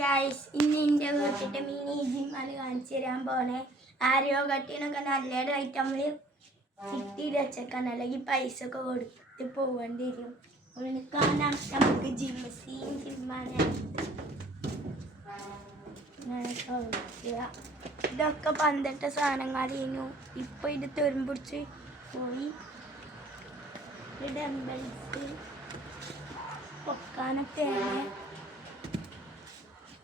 Guys, ഇന്ന് എൻ്റെ വീട്ടിൻ്റെ മിനി ജിമ്മാണ് കാണിച്ചു തരാൻ പോണേ. ആരോ കട്ടിനൊക്കെ നല്ലതായിട്ട് നമ്മൾ ചിട്ടിയിട്ട് വെച്ചേക്കാൻ, അല്ലെങ്കിൽ പൈസ ഒക്കെ കൊടുത്ത് പോകേണ്ടി വരും. ഒന്ന് കാണാം നമുക്ക് ജിമ്മാണ്. ഇതൊക്കെ 12 സാധനങ്ങളായിരുന്നു. ഇപ്പോൾ ഇത് തെറുമ്പിടിച്ച് പോയി. ഡംബൽസ് പൊക്കാനൊക്കെയാണ്.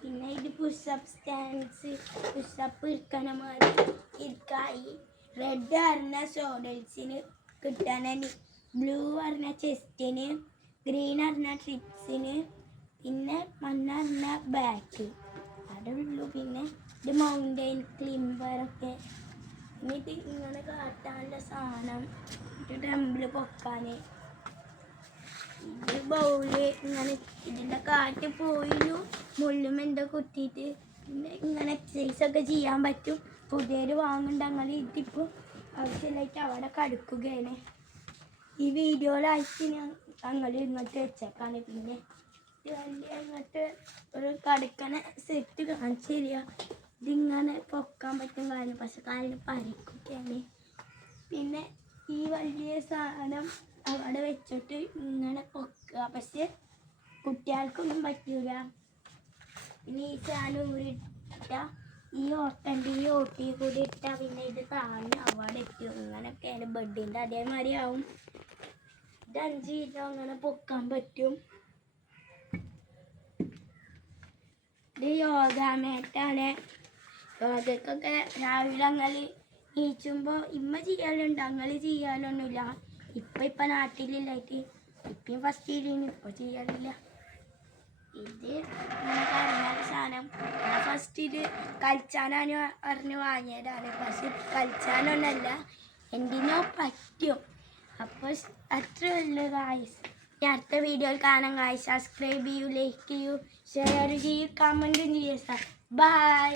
പിന്നെ ഇത് പുഷപ്പ് സ്റ്റാൻഡ്സ്, പുഷപ്പ് ഇരിക്കണമാതിരി ഇരിക്കായി. റെഡ് പറഞ്ഞ ഷോൾഡേഴ്സിന് കിട്ടാനാണ്, ബ്ലൂ പറഞ്ഞ ചെസ്റ്റിന്, ഗ്രീൻ പറഞ്ഞ ട്രിപ്സിന്, പിന്നെ മഞ്ഞ പറഞ്ഞ ബാക്ക്. അതേ ഉള്ളൂ. പിന്നെ ഇത് മൗണ്ടെയിൻ ക്ലിംബറൊക്കെ. പിന്നെ ഇത് ഇങ്ങനെ കാട്ടാനുള്ള സാധനം, ഇത് ഡംബിൾ പൊക്കാൻ. ഇത് ബൗള് ഇങ്ങനെ, ഇതിൻ്റെ കാറ്റ് പോയിന്നു മുള്ളും എന്തോ കുത്തിയിട്ട്. പിന്നെ ഇങ്ങനെ എക്സസൈസൊക്കെ ചെയ്യാൻ പറ്റും. പുതിയൊരു വാങ്ങുന്നുണ്ട്. അങ്ങനെ ഇതിപ്പോൾ ആവശ്യമില്ലായിട്ട് അവിടെ കടുക്കുകയാണ്. ഈ വീഡിയോയിലായിട്ട് ഞങ്ങൾ ഇങ്ങോട്ട് വെച്ചേക്കാണ്. പിന്നെ ഇത് വലിയ ഇങ്ങോട്ട് ഒരു കടുക്കണ സെറ്റ് കാണിച്ചു തരിക. ഇതിങ്ങനെ പൊക്കാൻ പറ്റും കാര്യം, പക്ഷെ കാലിന് പരിക്കുകയാണ്. പിന്നെ ഈ വലിയ സാധനം അവിടെ വെച്ചിട്ട് ഇങ്ങനെ പൊക്കുക, പക്ഷെ കുട്ടികൾക്കൊന്നും പറ്റൂല. പിന്നെ ഈ സാധനം ഊരിട്ട ഈ ഓട്ടൻ്റെ ഈ ഓട്ടി കൂടി ഇട്ടാൽ പിന്നെ ഇത് താഴ്ന്ന് അവിടെ എത്തും. ഇങ്ങനെയൊക്കെയാണ് ബെഡിൻ്റെ അതേമാതിരി ആവും. ഇത് 5 കിലോ അങ്ങനെ പൊക്കാൻ പറ്റും. ഇത് യോഗ മാറ്റാണ്. യോഗക്കൊക്കെ രാവിലെ അങ്ങനെ നീച്ചുമ്പോൾ ഇമ്മ ചെയ്യാനുണ്ട്, അങ്ങനെ ചെയ്യാനൊന്നുമില്ല. ഇപ്പം നാട്ടിലില്ലായിട്ട് ഇപ്പം ഫസ്റ്റ് ചെയ്യുന്നു, ഇപ്പോൾ ചെയ്യാറില്ല. ഇത് നമുക്ക് അറിയാത്ത സാധനം. ഞാൻ ഫസ്റ്റ് ഇത് കളിച്ചാനാണ് പറഞ്ഞ് വാങ്ങിയതാണ്, പക്ഷെ കളിച്ചാനൊന്നല്ല, എന്തിനോ പറ്റും. അപ്പോൾ അത്രേ ഉള്ളൂ ഗായ്സ്. അടുത്ത വീഡിയോയിൽ കാണാം ഗായ്സ്. സബ്സ്ക്രൈബ് ചെയ്യൂ, ലൈക്ക് ചെയ്യൂ, ഷെയർ ചെയ്യൂ, കമൻറ്റും ചെയ്യൂ. ബൈ.